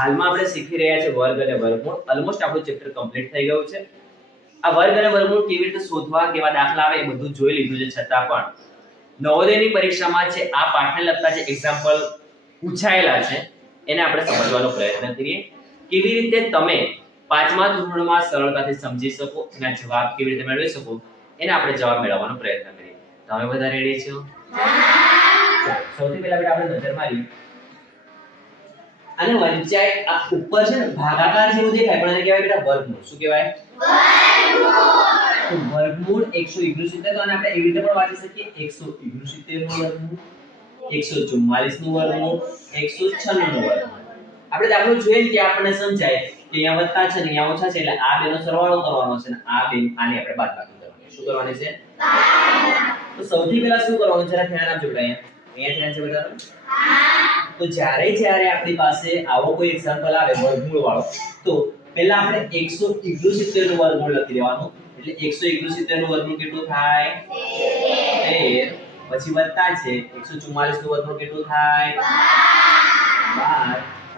હાલમાં આપણે શીખી રહ્યા છે વર્ગ અને વર્ગમૂળ. ઓલમોસ્ટ આપણું ચેપ્ટર કમ્પ્લીટ થઈ ગયું છે. આ વર્ગ અને વર્ગમૂળ કેવી રીતે શોધવા કેવા દાખલા આવે એ બધું જોઈ લીધું છે છતાં પણ. નવોદયની પરીક્ષામાં છે આ પાઠને લગતા જે એક્ઝામ્પલ પૂછાયેલા છે એને આપણે સમજવાનો પ્રયત્ન કરીએ. કેવી રીતે તમે પાંચમા ધોરણમાં સરળતાથી સમજી શકો એના જવાબ કેવી રીતે મેળવી શકો એને આપણે જવાબ મેળવવાનો પ્રયત્ન કરીએ. તમે બધા રેડી છો? સૌથી પહેલા બેટા આપણે નજર મારી અને વંચાય, આ ઉપર છે ને ભાગાકાર જેવું દેખાય, પણ એને કહેવાય બેટા વર્ગમૂળ. શું કહેવાય? વર્ગમૂળ વર્ગમૂળ 169 તો આને આપણે એવી રીતે પણ વાંચી શકીએ. 169 નું વર્ગમૂળ 144 નું વર્ગમૂળ 196 નું વર્ગમૂળ. આપણે દાખલો ને કે આપણને સમજાય કે અહીંયા વત્તા છે ને અહીંયા ઓછા છે, એટલે આ બેનો સરવાળો કરવાનો છે ને આ બે આની આપણે બાદબાકી કરવાની શું કરવાની છે? તો સૌથી પહેલા શું કરવાનું જરા ધ્યાન આપજો બેટા અહીંયા. અહીંયા ધ્યાન છે બધા તો જ્યારે જ્યારે આપણી પાસે આવો કોઈ એક્ઝામ્પલ આવે વર્ગમૂળ વાળો તો પહેલા આપણે 169 નું વર્ગમૂળ લખી દેવાનું એટલે 169 નું વર્ગમૂળ કેટલું થાય? 13 પછી વત્તા છે. 144 નું વર્ગમૂળ કેટલું થાય?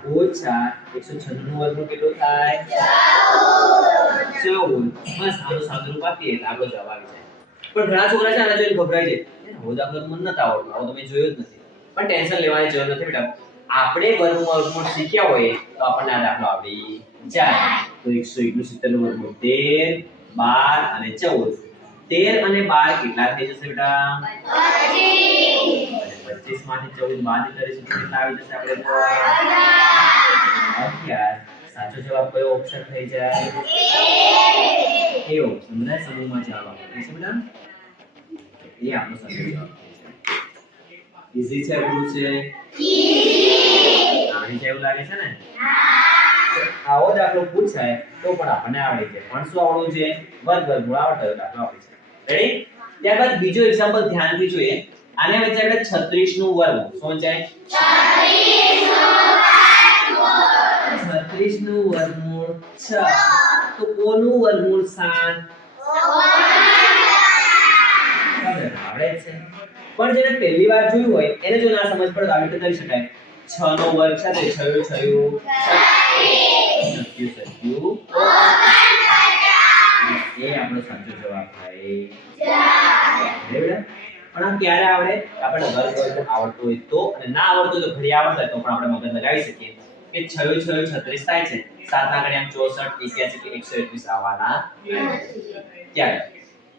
12 ઓછા 196 નું વર્ગમૂળ કેટલું થાય? 14 બસ, આનો સાદો રૂપ આપીએ એટલે જવાબ આવી જાય. પણ ઘણા છોકરા છે, આના જોઈને ગભરાય છે. હવે દાખલો મને નથી આવડતો. આવો તમે જોયો જ નથી. પણ ટેન્શન લેવાની જરૂર નથી બેટા આપણે વર્ગમૂળ વર્ગમૂળ શીખ્યા હોય તો આપણને આ દાખલો આવડી. જાય તો 169 નું વર્ગમૂળ. 13 12 અને 14 13 અને 12 કેટલા થઈ જશે બેટા અને 25 માંથી 14 બાદ કરીશું કેટલા આવી જશે આપણે તો? 11 સાચો જવાબ કયો ઓપ્શન થઈ જાય? એ ઓપ્શન બધા સમૂહમાં જવાબ આપે છે બેટા એ આપણો સાચો જવાબ. ઈઝી છે અઘરું છે? આવડી જાય એવું લાગે છે ને? આવો દાખલો પૂછાય તો પણ આપણને આવડી જાય પણ શું આવડવું છે? વર્ગ વર્ગમૂળ આવડતો દાખલો આવડી છે. રેડી ત્યારબાદ બીજો એક્ઝામ્પલ ધ્યાનથી જોઈએ. આને વચ્ચે આપણે 36 નું વર્ગ. શું છે? 36 નું વર્ગમૂળ 6 તો કોનું વર્ગમૂળ 7 પણ જેને પહેલી વાર જોયું હોય, એને જો ના સમજ પડે તો આવી રીતે કરી શકાય. છ નો વર્ગ સાથે છયું છયું. એ આપણો સાચો જવાબ થાય. પણ આ ક્યારે આવડે? આપણે વર્ગ વર્ગ આવડતો હોય તો, અને ના આવડતો તો ઘડી આવડતા તો પણ આપણે મગજ લગાવી શકીએ. કે છયું છયું છત્રીસ થાય છે. સાત ના ઘડિયા ચોસઠ, એક્યાસી કે એકસો એકવીસ આવવાના ક્યારે?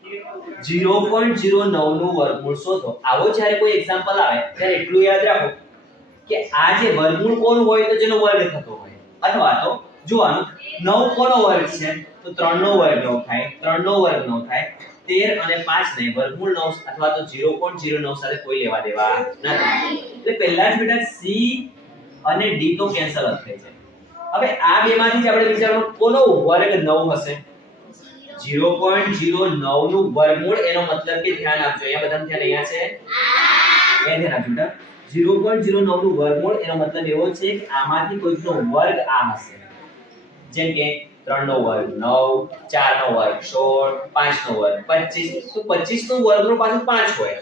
0.09 નું વર્ગમૂળ શોધો. આવો જ્યારે કોઈ એક્ઝામ્પલ આવે, ત્યારે એટલું યાદ રાખો કે આ જે વર્ગમૂળ કોણ હોય તો જેનો વર્ગ થતો હોય. અથવા તો જોવાનું 9 કોનો વર્ગ છે તો 3 નો વર્ગ 9 થાય 3 નો વર્ગ 9 થાય 13 અને 5 ને વર્ગમૂળ 9 અથવા તો 0.09 સાથે કોઈ લેવા દેવા નથી. એટલે પહેલા જ બેટા C અને D તો કેન્સલ થઈ જાય. હવે આ બેમાંથી જ આપણે વિચારવાનું, કોનો વર્ગ 9 હશે? 0.09 નું વર્ગમૂળ એનો મતલબ કે ધ્યાન આપજો. અહીંયા બધા ધ્યાન અહીંયા છે? એ ધ્યાન આપજો બેટા. 0.09 નું વર્ગમૂળ એનો મતલબ એવો છે કે આમાંથી કોઈકનો વર્ગ આ હશે. જેમ કે 3 નો વર્ગ 9 4 નો વર્ગ 16 5 નો વર્ગ 25 તો 25 નું વર્ગમૂળ પાછું 5 હોય.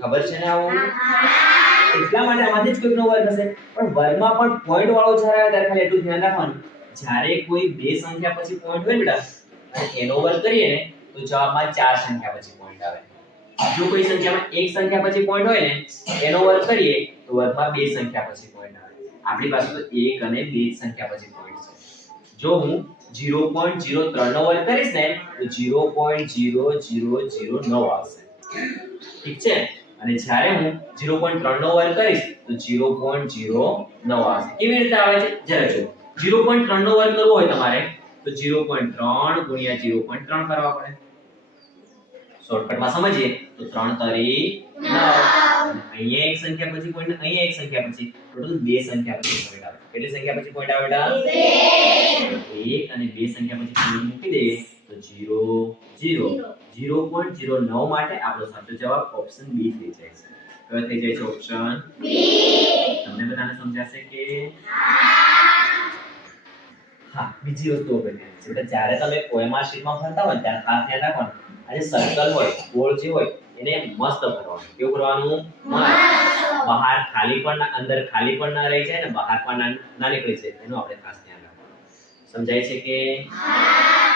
ખબર છે ને આવું? એટલા માટે આમાંથી જ કોઈકનો વર્ગ હશે. પણ વર્ગમાં પણ પોઈન્ટ વાળો જ્યારે આવે ત્યારે ખાલી એટલું ધ્યાન રાખવાનું. જ્યારે કોઈ બે સંખ્યા પછી પોઈન્ટ હોય બેટા અને એનો વર્ગ કરીએ ને, તો જવાબમાં ચાર સંખ્યા પછી પોઈન્ટ આવે. જો કોઈ સંખ્યામાં એક સંખ્યા પછી પોઈન્ટ હોય ને, એનો વર્ગ કરીએ, તો વર્ગમાં બે સંખ્યા પછી પોઈન્ટ આવે. આપણી પાસે તો એક અને બે સંખ્યા પછી પોઈન્ટ છે. જો હું 0.03 નો વર્ગ કરીશ ને, તો 0.0009 આવશે. ઠીક છે? અને જ્યારે હું 0.3 નો વર્ગ કરીશ, તો 0.09 આવશે. કેવી રીતે આવે છે? જરા જો 0.3 નો વર્ગ કરવો હોય તમારે તો 0.3 ગુણ્યા 0.3 કરવા પડે. શોર્ટકટમાં સમજીએ તો 3 તરી 9 અહીંયા એક સંખ્યા પછી પોઈન્ટ અહીંયા એક સંખ્યા પછી ટોટલ બે સંખ્યા પછી પોઈન્ટ આવે. કેટલી સંખ્યા પછી પોઈન્ટ આવે બેટા? એક અને બે સંખ્યા પછી પોઈન્ટ મૂકી દઈએ તો 0 0 0.09 માટે આપણો સાચો જવાબ ઓપ્શન બી થઈ જાય છે. કયો થઈ જાય છે ઓપ્શન તમને બધાને સમજાશે કે હા બીજી વસ્તુ આપણે એટલે જ્યારે તમે OMR શીટમાં ભરતા હોય ત્યારે ખાસ ધ્યાન રાખવાનું આ જે સર્કલ હોય ગોળ જે હોય એને મસ્ત ભરવાનું. કેવું કરવાનું બહાર ખાલી પણ ના- અંદર ખાલી પણ ના રહી જાય ને બહાર પણ ના નીકળી જાય. એનું આપણે ખાસ ધ્યાન રાખવાનું. સમજાય છે કે?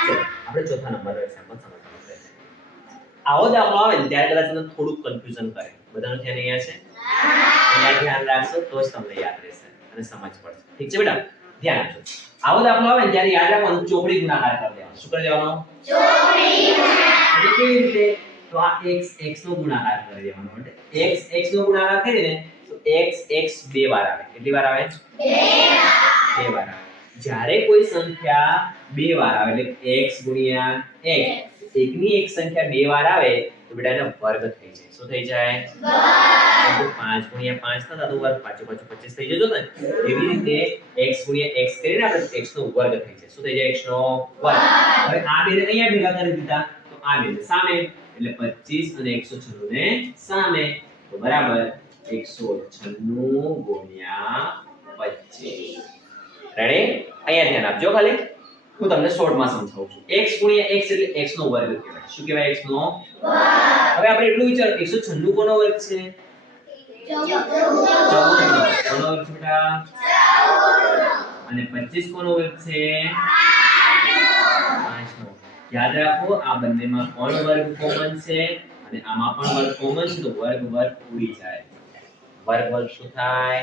ચલો આપણે ચોથા નંબરનો એક્ઝામ્પલ સમજવાનો પ્રયત્ન. આવો દાખલો આવે ને ત્યારે કદાચ તમને થોડુંક કન્ફ્યુઝન કરે. બધાનું ધ્યાન અહીંયા છે? અહીંયા ધ્યાન રાખશો તો જ તમને યાદ રહેશે અને સમજ પડશે. ઠીક છે બેટા? ધ્યાન આપજો આવો દાખલો આવે ત્યારે યાદ રાખવાનું ચોપડી ગુણાકાર કરી દેવાનો. શું કરી દેવાનો? એટલે કેવી રીતે? તો આ x x નો ગુણાકાર કરી દેવાનો એટલે x x નો ગુણાકાર કરીને તો x x બે વાર આવે. કેટલી વાર આવે? બે વાર આવે. જ્યારે કોઈ સંખ્યા બે વાર આવે, એટલે x ગુણ્યા x. એકની એક સંખ્યા બે વાર આવે બેટા એનો વર્ગ થઈ જાય. શું થઈ જાય? પાંચ. ગુણ્યા પાંચ થતા તો વર્ગ પાછો પાછો પચીસ થઈ જતો ને. એવી રીતે x ગુણ્યા x કરીને આપણે x નો વર્ગ થઈ જાય. શું થઈ જાય? x નો વર્ગ હવે આ બે અહીંયા ભેગા કરી દીધા. તો આ બે સામે એટલે 25 અને 196 ને સામે. તો બરાબર 196 ગુણ્યા 25 રેડી અહીંયા ધ્યાન આપજો ખાલી. હું તમને શોર્ટમાં સમજાવું છું. x ગુણ્યા x એટલે x નો વર્ગ કહેવાય. શું કહેવાય x નો? હવે આપણે એટલું વિચાર 196 કોનો વર્ગ છે? ચૌદ. નો. કોનો વર્ગ છે બેટા? અને 25 કોનો વર્ગ છે? પાંચનો. યાદ રાખો આ બંનેમાં કોણ વર્ગ કોમન છે? અને આમાં પણ વર્ગ કોમન છે તો વર્ગ વર્ગ ઉડી જાય. વર્ગ વર્ગ શું થાય?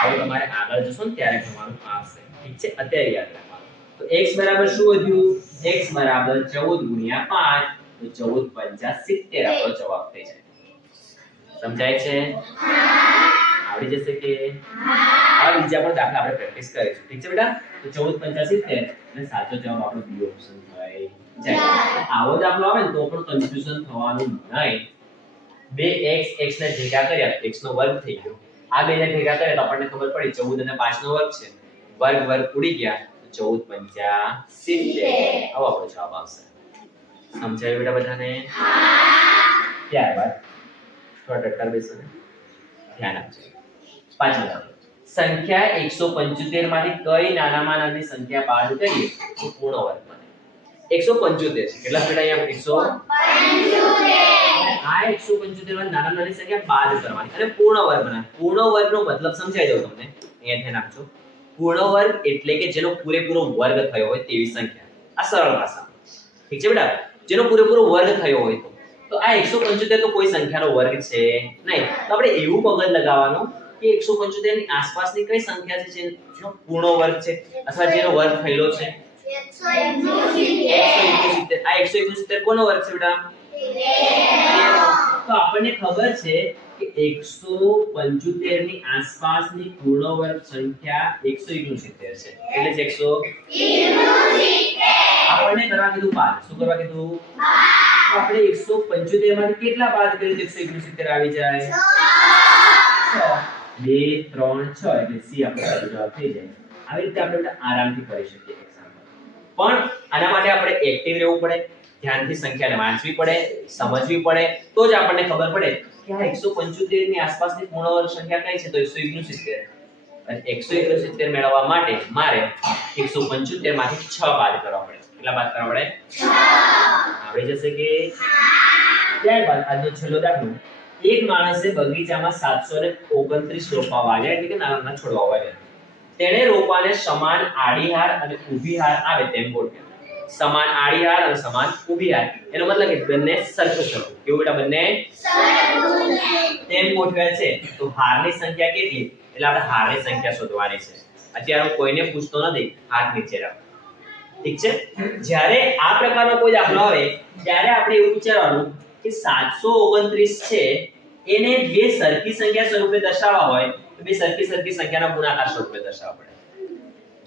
આવું તમારે આગળ જશો ને ત્યારે તમારું આવશે. ઠીક છે? અત્યારે યાદ રાખવાનું તો x બરાબર શું વધ્યું? x બરાબર 14 ગુણ્યા 5 તો 14 પંચા 70 આપણો જવાબ થઈ જાય. સમજાય છે? આવડી જશે કે? આ બીજા પણ દાખલા આપણે પ્રેક્ટિસ કરીશું. ઠીક છે બેટા? તો 14 પંચા 70 અને સાચો જવાબ આપણો બી ઓપ્શન થાય જાય. આવો દાખલો આવે ને તો પણ કન્ફ્યુઝન થવાનું નહીં. બે x x ને ભેગા કર્યા x નો વર્ગ થઈ ગયો. આ બેને ભેગા કર્યા તો આપણને ખબર પડી 14 અને 5 નો વર્ગ છે. વર્ગ વર્ગ ઉડી ગયા. 14 પંચા 70 આવો આપણો જવાબ આવશે. સમજાયું બેટા બધાને? ત્યારબાદ થોડા ટક્કર બેસો ને ધ્યાન આપજો. પાંચમો દાખલો સંખ્યા 175 માંથી કઈ નાનામાં નાની સંખ્યા બાદ કરીએ તો પૂર્ણ વર્ગ બને. 175 છે. કેટલા બેટા અહીંયા? એકસો? આ 175 માં નાના નાની સંખ્યા બાદ કરવાની. અને પૂર્ણ વર્ગ બનાવે પૂર્ણ વર્ગનો મતલબ સમજાઈ દઉં તમને. અહીંયા ધ્યાન આપજો. પૂર્ણ વર્ગ એટલે કે જેનો પૂરેપૂરો વર્ગ થયો હોય તેવી સંખ્યા. આ સરળ ભાષા. ઠીક છે બેટા? જેનો પૂરેપૂરો વર્ગ થયો હોય તો. તો આ 175 તો કોઈ સંખ્યાનો વર્ગ છે નહીં. તો આપણે એવું પગલ લગાવવાનું કે 175 ની આસપાસની કઈ સંખ્યા છે જેનો પૂર્ણ વર્ગ છે અથવા જેનો વર્ગ થયેલો છે? 171 આ 171 કોનો વર્ગ છે બેટા? તો આપણને ખબર છે કે 175 ની આસપાસની પૂર્ણ વર્ગ સંખ્યા 169 છે. એટલે છે એકસો આપણને કરવા કીધું બાદ શું કરવા કીધું? તો આપણે 175 માંથી કેટલા બાદ કરીએ એકસો ઇગ્નોસિત્તેર આવી જાય? 6 2 3 6 એટલે સી આપણો જવાબ થઈ જાય. આવી રીતે આપણે આરામથી કરી શકીએ એક્ઝામ્પલ પણ આના માટે આપણે એક્ટિવ રહેવું પડે. ધ્યાનથી સંખ્યાને વાંચવી પડે સમજવી પડે તો જ આપણને ખબર પડે કે આ 175 ની આસપાસની પૂર્ણ સંખ્યા કઈ છે? તો 169 અને 169 મેળવવા માટે મારે 175 માંથી છ બાદ કરવા પડે. કેટલા બાદ કરવા પડે? આવડી જશે કે? ત્યારબાદ આજનો છેલ્લો દાખલો. એક માણસે બગીચામાં 729 રોપા વાવ્યા એટલે કે નાના નાના છોડવા વાવ્યા તેણે રોપાને સમાન આડી હાર અને ઊભી હાર આવે તેમ ગોઠવ્યા. સમાન આડી હાર અને સમાન ઊભી હાર એનો મતલબ કે બંને સરખું સરખું કેવું બેટા બંને? તેમ ગોઠવ્યા છે. તો હારની સંખ્યા કેટલી? એટલે આપણે હારની સંખ્યા શોધવાની છે. અત્યારે હું કોઈને પૂછતો નથી. હાથ નીચે રાખો. ઠીક છે? જ્યારે આ પ્રકારનો કોઈ દાખલો આવે, ત્યારે આપણે એવું વિચારવાનું કે 729 છે, એને બે સરખી સંખ્યા સ્વરૂપે દર્શાવવા હોય, તો બે સરખી સરખી સંખ્યાના ગુણાકાર સ્વરૂપે દર્શાવવા પડે.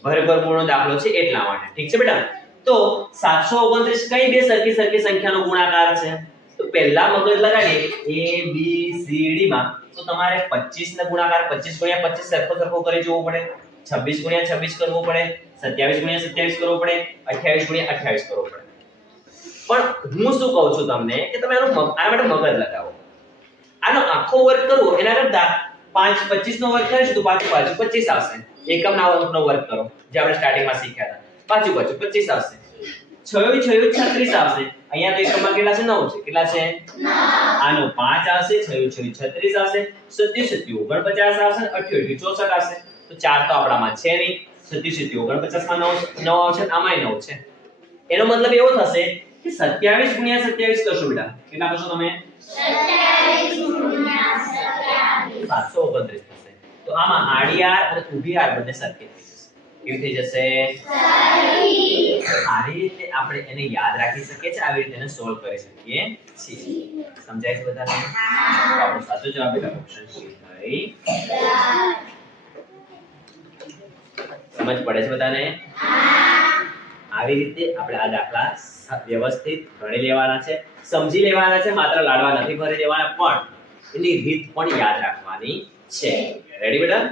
ભરભર ભરભરપૂર્ણો દાખલો છે એટલા માટે. ઠીક છે બેટા? તો 729 કઈ બે સરખી સરખી સંખ્યાનો ગુણાકાર છે? તો પહેલા મગજ લગાડીએ a, b, c, d માં. તો તમારે 25 ને ગુણાકાર 25 ગુણ્યા 25 સરખો સરખો કરી જોવો પડે. 26 ગુણ્યા 26 કરવો પડે. 27 ગુણ્યા 27 કરવો પડે. 28 ગુણ્યા 28 કરવો પડે. પણ હું શું કહું છું તમને કે તમે આનું આના માટે મગજ લગાવો. આનો આખો વર્ગ કરવો એના કરતા 5 25 નો વર્ગ કરીશું તો પાછું પાછું 25 આવશે. એકમના વર્ગનો વર્ગ કરો, જે આપણે સ્ટાર્ટિંગમાં શીખ્યા હતા. પાછું પાછું 25 આવશે. છયું છયું 36 આવશે. અહીંયા તો એકમમાં કેટલા છે? નવ છે. કેટલા છે? આનો પાંચ આવશે 6 6 36 આવશે. 37 49 આવશે અને 88 64 આવશે. તો ચાર તો આપણામાં છે નહીં. 37 49 માં 9 9 આવશે આમાંય નવ છે. એનો મતલબ એવો થશે કે 27 ગુણ્યા 27 કરશો બેટા? કેટલા કરશો તમે? 729 થશે. તો આમાં આડી આર અને ઊભી આર બંને સરખી કેવી થઈ જશે? આવી રીતે આપણે એને યાદ રાખી શકીએ છીએ, આવી રીતે એને સોલ્વ કરી શકીએ છીએ. સમજાય છે બધાને? આપણો સાચો જવાબ એટલે ઓપ્શન સી થઈ સમજ પડે છે બધાને? આવી રીતે આપણે આ દાખલા વ્યવસ્થિત ગણી લેવાના છે. સમજી લેવાના છે, માત્ર લાડવા નથી ભરી દેવાના, પણ એની રીત પણ યાદ રાખવાની છે. રેડી બેટા?